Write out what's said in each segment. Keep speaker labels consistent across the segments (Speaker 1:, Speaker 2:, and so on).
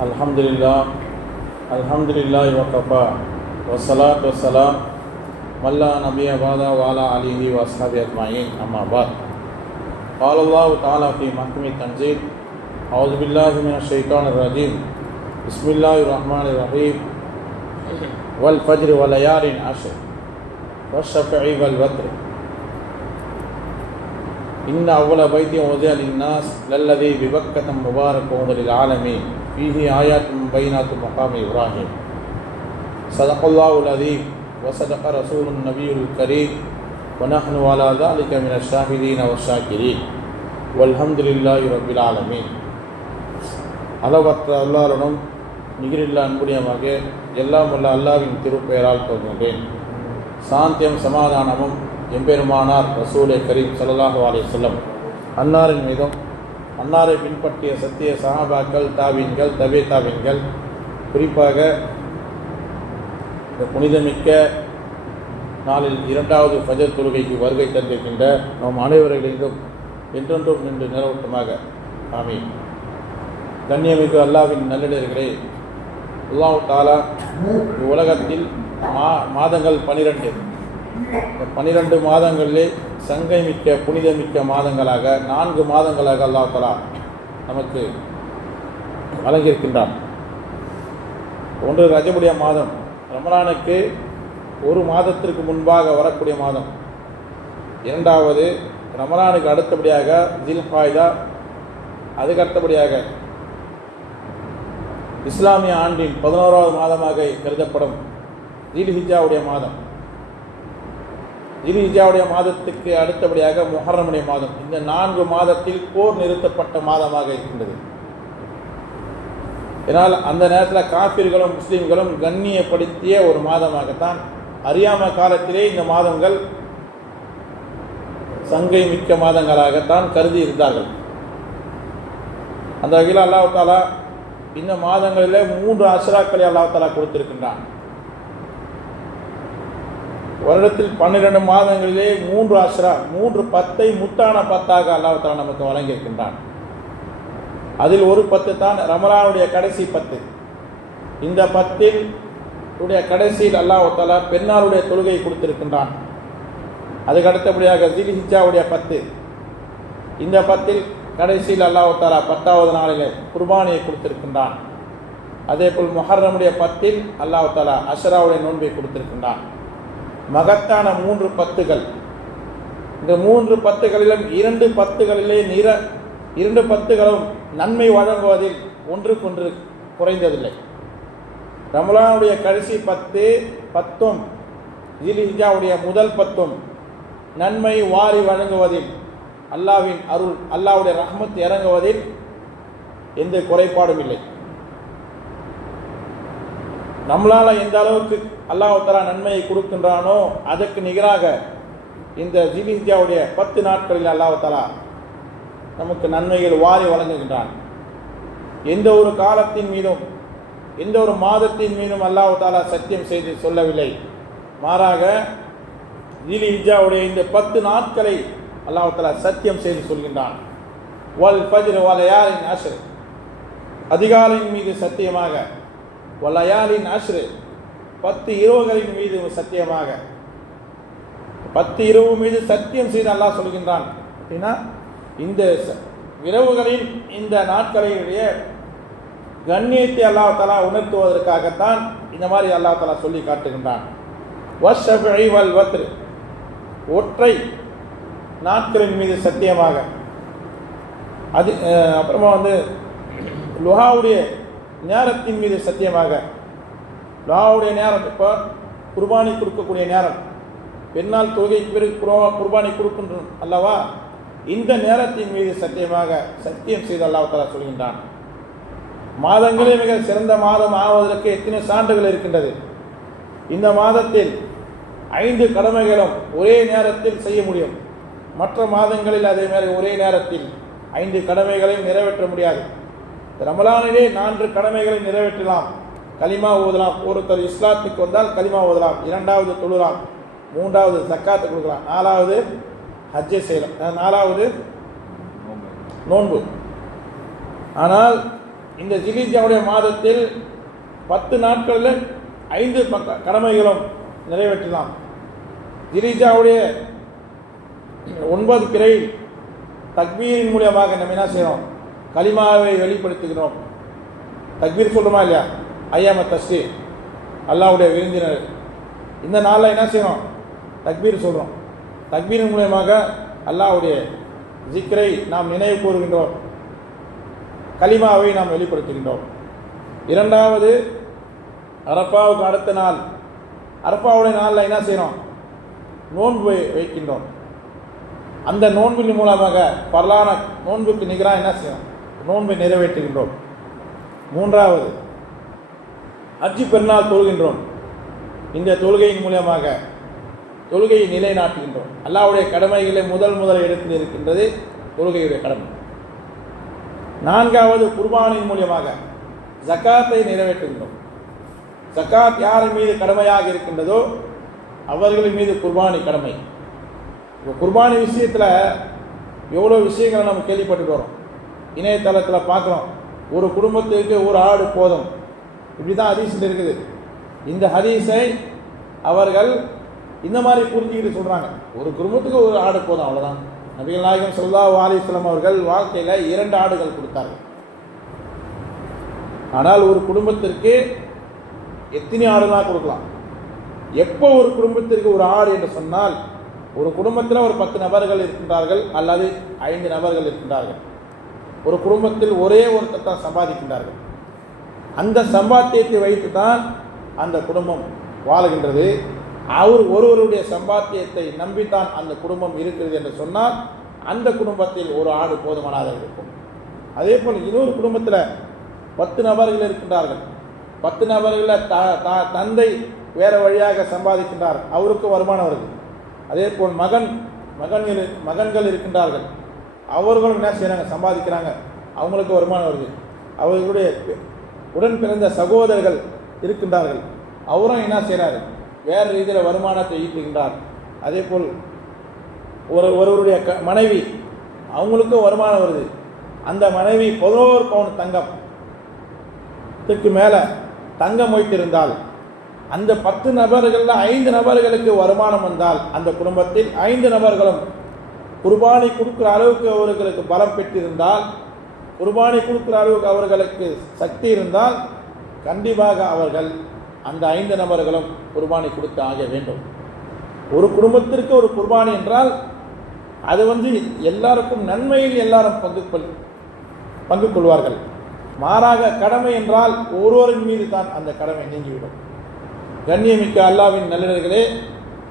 Speaker 1: الحمد لله الحمد لله وكفى والصلاة والسلام من لا نبي بعد وعلى آله وأصحابه أجمعين أما بعد. قال الله تعالى في محكم التنزيل أعوذ بالله من الشيطان الرجيم بسم الله الرحمن الرحيم والفجر وليال عشر والشفع والوتر. إن أول بيت وضع للناس للذي ببكة مبارك للعالمين فيه آيات بينات مقام إبراهيم صدق الله العظيم وصدق رسول النبي الكريم ونحن على ذلك من الشاهدين والشاكرين والحمد لله رب العالمين அளவற்ற அல்லாருடன் நிகரில்லா அன்புடையமாக எல்லாம் வல்ல அல்லாவின் திருப்பெயரால் தோன்றுகின்றேன் சாந்தியம் சமாதானமும் எம்பெருமானார் ரசூலை கரீம் ஸல்லல்லாஹு அலைஹி வஸல்லம் அன்னாரின் மீதும் அன்னாரை பின்பற்றிய சத்திய சஹாபாக்கள் தாவீன்கள் தபே தாவீன்கள். குறிப்பாக இந்த புனிதமிக்க நாளில் இரண்டாவது ஃபஜர் தொழுகைக்கு வருகை தந்திருக்கின்ற நம் அனைவர்களிலும் என்றென்றும் நின்று நிலவட்டமாக ஆமி கண்ணியமிகு அல்லாவின் நல்லிடர்களே அல்லாஹ் தாலா உலகத்தில் மா மாதங்கள் பனிரெண்டு. பன்னிரெண்டு பனிரெண்டு மாதங்களிலே சங்கைமிக்க புனிதமிக்க மாதங்களாக நான்கு மாதங்களாக அல்லா தலா நமக்கு வழங்கியிருக்கின்றான். ஒன்று ரஜபுடைய மாதம். ரமலானுக்கு ஒரு மாதத்திற்கு முன்பாக வரக்கூடிய மாதம். இரண்டாவது ரமலானுக்கு அடுத்தபடியாக ஜில் ஃபாய்தா அதுக்கு அடுத்தபடியாக இஸ்லாமிய ஆண்டின் பதினோராவது மாதமாக கருதப்படும் ஜில்ஹிஜாவுடைய மாதம். ஜில்ஹிஜாவுடைய மாதத்துக்கு அடுத்தபடியாக முஹர்ரமுடைய மாதம். இந்த நான்கு மாதத்தில் போர் நிறுத்தப்பட்ட மாதமாக இருக்கின்றது. இதனால் அந்த நேரத்தில் காபிர்களும் முஸ்லீம்களும் கண்ணியப்படுத்திய ஒரு மாதமாகத்தான் அறியாம காலத்திலே இந்த மாதங்கள் சங்கை மிக்க மாதங்களாகத்தான் கருதி இருந்தார்கள். அந்த வகையில் அல்லாஹாலா இந்த மாதங்களிலே மூன்று அசராக்களை அல்லாஹ் தாலா கொடுத்திருக்கின்றான். வருடத்தில் பன்னிரெண்டு மாதங்களிலே மூன்று அஸ்ரா மூன்று பத்தை முத்தான பத்தாக அல்லாஹ் தாலா நமக்கு வழங்கியிருக்கின்றான். அதில் ஒரு பத்து தான் ரமலானுடைய கடைசி பத்து. இந்த பத்தில் உடைய கடைசியில் அல்லாஹால பெண்ணாளுடைய பெண்ணாருடைய தொழுகை கொடுத்திருக்கின்றான். அதுக்கு அடுத்தபடியாக ஜிலிஹிஜாவுடைய பத்து. இந்த பத்தில் கடைசியில் அல்லாஹாலா பத்தாவது நாளிலே குர்பானியை கொடுத்திருக்கின்றான். அதே போல் பத்தில் அல்லாஹாலா அஷராவுடைய நோன்பை கொடுத்திருக்கின்றான். மகத்தான மூன்று பத்துகள். இந்த மூன்று பத்துகளிலும் இரண்டு பத்துகளிலே நிற இரண்டு பத்துகளும் நன்மை வழங்குவதில் ஒன்றுக்கொன்று குறைந்ததில்லை. ரமலானுடைய கடைசி பத்து பத்தும் ஜிலிஹிஜாவுடைய முதல் பத்தும் நன்மை வாரி வழங்குவதில் அல்லாவின் அருள் அல்லாவுடைய ரஹ்மத் இறங்குவதில் எந்த குறைபாடும் இல்லை. நம்மளால் எந்த அளவுக்கு அல்லாஹாலா நன்மையை கொடுக்கின்றானோ அதற்கு நிகராக இந்த ஜிலிஹிஜாவுடைய பத்து நாட்களில் அல்லாஹாலா நமக்கு நன்மைகள் வாரி வழங்குகின்றான். எந்த ஒரு காலத்தின் மீதும் எந்த ஒரு மாதத்தின் மீதும் அல்லாஹாலா சத்தியம் செய்து சொல்லவில்லை. மாறாக ஜிலி ஜிலிஹிஜாவுடைய இந்த பத்து நாட்களை அல்லாஹாலா சத்தியம் செய்து சொல்கின்றான். வல் ஃபஜ்ர் வலயாலின் அஷ்ர். அதிகாரின் மீது சத்தியமாக வலயாலின் அஷ்ர் பத்து இரவுகளின் மீது சத்தியமாக. பத்து இரவு மீது சத்தியம் செய்து அல்லாஹ் சொல்கின்றான். அப்படின்னா இந்த இரவுகளின் இந்த நாட்களினுடைய கண்ணியத்தை அல்லா தலா உணர்த்துவதற்காகத்தான் இந்த மாதிரி அல்லா தலா சொல்லி காட்டுகின்றான். வஷஃபி வல் வத்ரு ஒற்றை நாட்களின் மீது சத்தியமாக. அது அப்புறமா வந்து லுஹாவுடைய நேரத்தின் மீது சத்தியமாக. லுஹாவுடைய நேரம் இப்போ குர்பானி கொடுக்கக்கூடிய நேரம். பெண்ணால் தொகைக்கு பிறகு குர்பானி கொடுக்கின்றோம் அல்லவா? இந்த நேரத்தின் மீது சத்தியமாக சத்தியம் செய்து அல்லாஹாலா சொல்கின்றான். மாதங்களே மிக சிறந்த மாதம் ஆவதற்கு எத்தனை சான்றுகள் இருக்கின்றது? இந்த மாதத்தில் ஐந்து கடமைகளும் ஒரே நேரத்தில் செய்ய முடியும். மற்ற மாதங்களில் அதே மாதிரி ஒரே நேரத்தில் ஐந்து கடமைகளையும் நிறைவேற்ற முடியாது. ரமலானிலே நான்கு கடமைகளை நிறைவேற்றலாம். கலிமா ஓதலாம். ஒருத்தர் இஸ்லாத்துக்கு வந்தால் கலிமா ஓதலாம். இரண்டாவது தொழுலாம். மூன்றாவது சக்காத்து கொடுக்கலாம். நாலாவது ஹஜ்ஜை செய்யலாம். நாலாவது நோன்பு. ஆனால் இந்த ஜிலிஜாவுடைய மாதத்தில் பத்து நாட்களில் ஐந்து பக்க கடமைகளும் நிறைவேற்றலாம். ஜிலிஜாவுடைய ஒன்பது பிறை தக்பீரின் மூலியமாக நம்ம என்ன செய்யணும் கலிமாவை வெளிப்படுத்துகிறோம். தக்பீர் சொல்கிறோமா இல்லையா? ஐயாம தஸ்ரீ அல்லாவுடைய விருந்தினர். இந்த நாளில் என்ன செய்கிறோம் தக்பீர் சொல்கிறோம் தக்பீரின் மூலயமாக அல்லாவுடைய ஜிக்ரை நாம் நினைவு கூறுகின்றோம். கலிமாவை நாம் வெளிப்படுத்துகின்றோம். இரண்டாவது அரப்பாவுக்கு அடுத்த நாள். அரப்பாவுடைய நாளில் என்ன செய்கிறோம் நோன்பு வைக்கின்றோம். அந்த நோன்பின் மூலமாக பரலான நோன்புக்கு நிகராக என்ன செய்யணும் நோன்பை நிறைவேற்றுகின்றோம். மூன்றாவது அஜி பெருநாள் தொழுகின்றோம். இந்த தொழுகையின் மூலியமாக தொழுகையை நிலைநாட்டுகின்றோம். அல்லாவுடைய கடமைகளை முதல் முதல் இடத்தில் இருக்கின்றது தொழுகையுடைய கடமை. நான்காவது குர்பானின் மூலியமாக ஜக்காத்தை நிறைவேற்றுகின்றோம். ஜக்காத் யார் மீது கடமையாக இருக்கின்றதோ அவர்களின் மீது குர்பானி கடமை. இப்போ குர்பானி விஷயத்தில் எவ்வளோ விஷயங்களை நம்ம கேள்விப்பட்டுட்டு வரோம். இணையதளத்தில் பார்க்குறோம் ஒரு குடும்பத்திற்கு ஒரு ஆடு போதும். இப்படி தான் ஹதீஸில் இருக்குது. இந்த ஹதீஸை அவர்கள் இந்த மாதிரி புரிஞ்சுக்கிட்டு சொல்கிறாங்க ஒரு குடும்பத்துக்கு ஒரு ஆடு போதும் அவ்வளோதான் நபிகள் நாயகம் சொல்லா அலைஹி அவர்கள் வாழ்க்கையில் இரண்டு ஆடுகள் கொடுத்தார்கள். ஆனால் ஒரு குடும்பத்திற்கு எத்தனை ஆடுலாம் கொடுக்கலாம்? எப்போ ஒரு குடும்பத்திற்கு ஒரு ஆடு என்று சொன்னால் ஒரு குடும்பத்தில் ஒரு பத்து நபர்கள் இருக்கின்றார்கள் அல்லது ஐந்து நபர்கள் இருக்கின்றார்கள். ஒரு குடும்பத்தில் ஒரே ஒருத்தர் தான் சம்பாதிக்கின்றார்கள். அந்த சம்பாத்தியத்தை வைத்து தான் அந்த குடும்பம் வாழுகின்றது. அவர் ஒருவருடைய சம்பாத்தியத்தை நம்பித்தான் அந்த குடும்பம் இருக்கிறது என்று சொன்னால் அந்த குடும்பத்தில் ஒரு ஆடு போதுமானதாக இருக்கும். அதே போல் இன்னொரு குடும்பத்தில் பத்து நபர்கள் இருக்கின்றார்கள். பத்து நபர்களில் த த- தந்தை வேறு வழியாக சம்பாதிக்கின்றார். அவருக்கு வருமானம் வருது. அதே போல் மகன் மகன்கள் இரு- மகன்கள் இருக்கின்றார்கள். அவர்களும் என்ன செய்கிறாங்க சம்பாதிக்கிறாங்க. அவங்களுக்கு வருமானம் வருது. அவர்களுடைய உடன் பிறந்த சகோதரர்கள் இருக்கின்றார்கள். அவரும் என்ன செய்கிறாரு வேறு ரீதியில் வருமானத்தை ஈட்டுகின்றார். அதே போல் ஒரு ஒருவருடைய க மனைவி அவங்களுக்கும் வருமானம் வருது. அந்த மனைவி பதினோரு பவுன் தங்கம் இதுக்கு மேலே தங்கம் வைத்திருந்தால் அந்த பத்து நபர்களில் ஐந்து நபர்களுக்கு வருமானம் வந்தால் அந்த குடும்பத்தில் ஐந்து நபர்களும் குர்பானி கொடுக்குற அளவுக்கு அவர்களுக்கு பலம் பெற்றிருந்தால் குர்பானி கொடுக்குற அளவுக்கு அவர்களுக்கு சக்தி இருந்தால் கண்டிப்பாக அவர்கள் அந்த ஐந்து நபர்களும் குர்பானி கொடுத்து ஆக வேண்டும். ஒரு குடும்பத்திற்கு ஒரு குர்பானி என்றால் அது வந்து எல்லாருக்கும் நன்மையில் எல்லாரும் பங்கு கொள் பங்கு கொள்வார்கள். மாறாக கடமை என்றால் ஒருவரின் மீது தான் அந்த கடமை நீங்கிவிடும். கண்ணியமிக்க அல்லாவின் நல்லவர்களே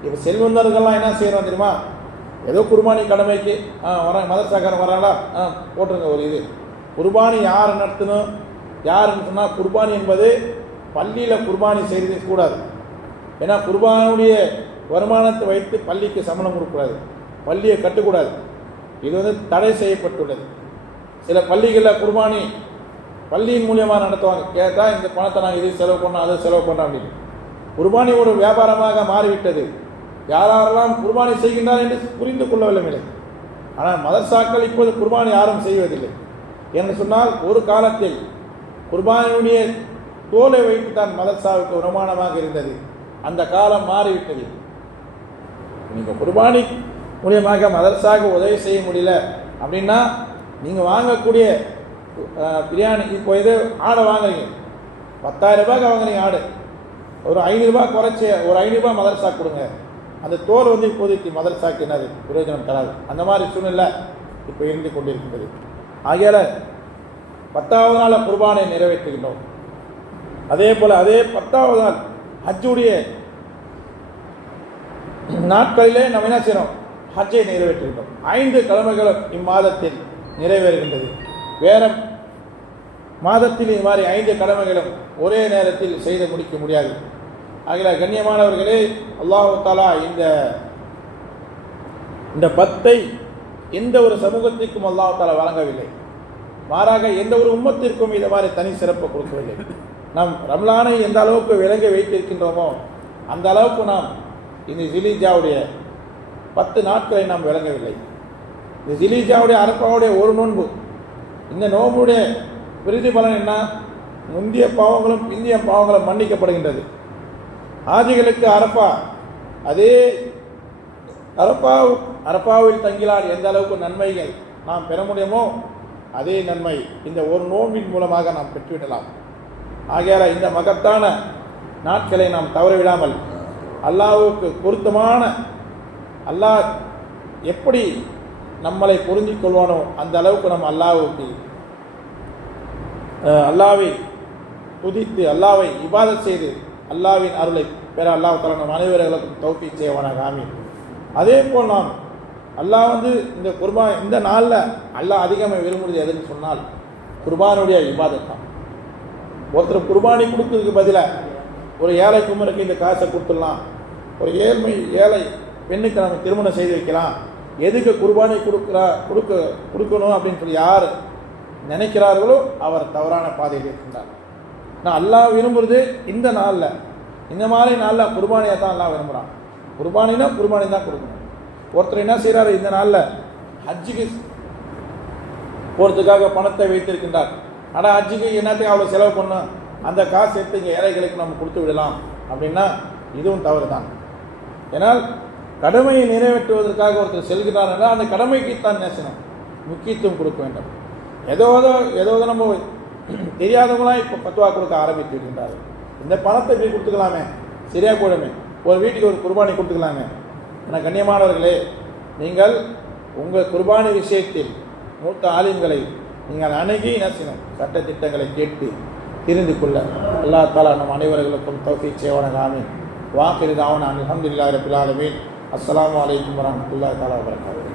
Speaker 1: இப்போ செல்வந்தர்கள்லாம் என்ன செய்கிறோம் தெரியுமா? ஏதோ குர்பானி கடமைக்கு ஆ வரேன் மதரசாக்காரன் வராங்களா? ஆ போட்டுருங்க ஒரு இது. குர்பானி யார் நடத்தணும்? யாருன்னு சொன்னால் குர்பானி என்பது பள்ளியில் குர்பானி செய்கிறது கூடாது. ஏன்னா குர்பானுடைய வருமானத்தை வைத்து பள்ளிக்கு சம்பளம் கொடுக்கக்கூடாது. பள்ளியை கட்டக்கூடாது. இது வந்து தடை செய்யப்பட்டுள்ளது. சில பள்ளிகளில் குர்பானி பள்ளியின் மூலியமாக நடத்துவாங்க. கேட்டால் இந்த பணத்தை நாங்கள் இது செலவு பண்ணோம் அதை செலவு பண்ணோம் அப்படின்னு. குர்பானி ஒரு வியாபாரமாக மாறிவிட்டது. யாரெல்லாம் குர்பானி செய்கின்றார் என்று புரிந்து கொள்ளவில்லை ஆனால் மதர்சாக்கள் இப்போது குர்பானி யாரும் செய்வதில்லை. என்று சொன்னால் ஒரு காலத்தில் குர்பானியுடைய தோலை வைத்து தான் மதர்சாவுக்கு வருமானமாக இருந்தது. அந்த காலம் மாறிவிட்டது. நீங்கள் குர்பானி மூலியமாக மதர்சாக உதவி செய்ய முடியல அப்படின்னா நீங்கள் வாங்கக்கூடிய பிரியாணி இப்போ இது ஆடை வாங்குறீங்க. பத்தாயிரம் ரூபாய்க்கு வாங்குறீங்க ஆடு. ஒரு ஐநூறுரூபா குறைச்சி ஒரு ஐநூறுரூபா மதர்சா கொடுங்க. அந்த தோல் வந்து இப்போதைக்கு மதரசாக்கு என்னது? பிரயோஜனம் தராது. அந்த மாதிரி சூழ்நிலை இப்போ இருந்து கொண்டிருக்கின்றது. ஆகையால் பத்தாவது நாள் குர்பானை நிறைவேற்றுகின்றோம். அதே போல் அதே பத்தாவது நாள் ஹஜ்ஜுடைய நாட்களிலே நம்ம என்ன செய்கிறோம் ஹஜ்ஜை நிறைவேற்றுகின்றோம். ஐந்து கிழமைகளும் இம்மாதத்தில் நிறைவேறுகின்றது. வேற மாதத்தில் இது மாதிரி ஐந்து கடமைகளும் ஒரே நேரத்தில் செய்து முடிக்க முடியாது. ஆகிய கண்ணியமானவர்களே அல்லாஹு தாலா இந்த இந்த பத்தை எந்த ஒரு சமூகத்திற்கும் அல்லாஹு தாலா வழங்கவில்லை. மாறாக எந்த ஒரு உம்மத்திற்கும் இதை மாதிரி தனி சிறப்பு கொடுக்கவில்லை. நாம் ரம்லானை எந்த அளவுக்கு விலங்க வைத்திருக்கின்றோமோ அந்த அளவுக்கு நாம் இந்த ஜிலிஜாவுடைய பத்து நாட்களை நாம் விளங்கவில்லை. இந்த ஜிலிஜாவுடைய அரப்பாவுடைய ஒரு நோன்பு இந்த நோம்புடைய பிரதிபலன் என்ன? முந்திய பாவங்களும் பிந்திய பாவங்களும் மன்னிக்கப்படுகின்றது. ஆஜிகளுக்கு அரப்பா அதே அரப்பா அரப்பாவில் தங்கிலார் எந்த அளவுக்கு நன்மைகள் நாம் பெற முடியுமோ அதே நன்மை இந்த ஒரு நோன்பின் மூலமாக நாம் பெற்றுவிடலாம். ஆகையால் இந்த மகத்தான நாட்களை நாம் தவறவிடாமல் அல்லாவுக்கு பொருத்தமான அல்லாஹ் எப்படி நம்மளை புரிந்து கொள்வானோ அந்த அளவுக்கு நம்ம அல்லாவுக்கு அல்லாவை துதித்து அல்லாவை இபாதத் செய்து அல்லாவின் அருளை பெற அல்லாஹ் தலா நம் அனைவர்களுக்கும் தௌஃபி செய்வானாக ஆமீன். அதே போல் நாம் அல்லாஹ் வந்து இந்த குர்பான் இந்த நாளில் அல்லாஹ் அதிகமாக விரும்புறது எதுன்னு சொன்னால் குர்பானுடைய இபாதத் தான். ஒருத்தர் குர்பானி கொடுக்கறதுக்கு பதிலாக ஒரு ஏழை குமருக்கு இந்த காசை கொடுத்துடலாம் ஒரு ஏழ்மை ஏழை பெண்ணுக்கு நம்ம திருமணம் செய்து வைக்கலாம் எதுக்கு குர்பானி கொடுக்குறா கொடுக்க கொடுக்கணும் அப்படின்னு சொல்லி யார் நினைக்கிறார்களோ அவர் தவறான பாதையில் இருக்கின்றார் நான் அல்லா விரும்புறது இந்த நாளில். இந்த மாதிரி நாளில் குர்பானியை தான் அல்லா விரும்புகிறான் குர்பானினா குர்பானி தான் கொடுக்கணும். ஒருத்தர் என்ன செய்கிறாரு இந்த நாளில்? ஹஜ்ஜுக்கு போகிறதுக்காக பணத்தை வைத்திருக்கின்றார். ஆனால் ஹஜ்ஜுக்கு என்னத்தையும் அவ்வளோ செலவு பண்ணும் அந்த காசு எடுத்து இங்கே ஏழைகளுக்கு நம்ம கொடுத்து விடலாம். அப்படின்னா இதுவும் தவறு தான் ஏன்னால் கடமையை நிறைவேற்றுவதற்காக ஒருத்தர் செல்கிறார் என்றால் அந்த கடமைக்கு தான் நேசனம் முக்கியத்துவம் கொடுக்க வேண்டும். ஏதோ ஏதோ ஏதோ நம்ம தெரியாதவங்களாம் இப்போ பத்துவா கொடுக்க ஆரம்பித்து இருக்கின்றார்கள் இந்த பணத்தை இப்படி கொடுத்துக்கலாமே. சரியாக போடுமே ஒரு வீட்டுக்கு ஒரு குர்பானி கொடுத்துக்கலாமே என கண்ணியமானவர்களே நீங்கள் உங்கள் குர்பானி விஷயத்தில் மூத்த ஆலிம்களை நீங்கள் அணுகி நசினம் சட்ட திட்டங்களை கேட்டு தெரிந்து கொள்ள அல்லா தாலா நம் அனைவர்களுக்கும் தௌஃபி சேவன ஆமீன். வாக்கிரி தாவன் அலமதுல்லா ரபில் அஸ்லாம் அஸ்ஸலாமு வரமத்துல்லா தாலா தஆலா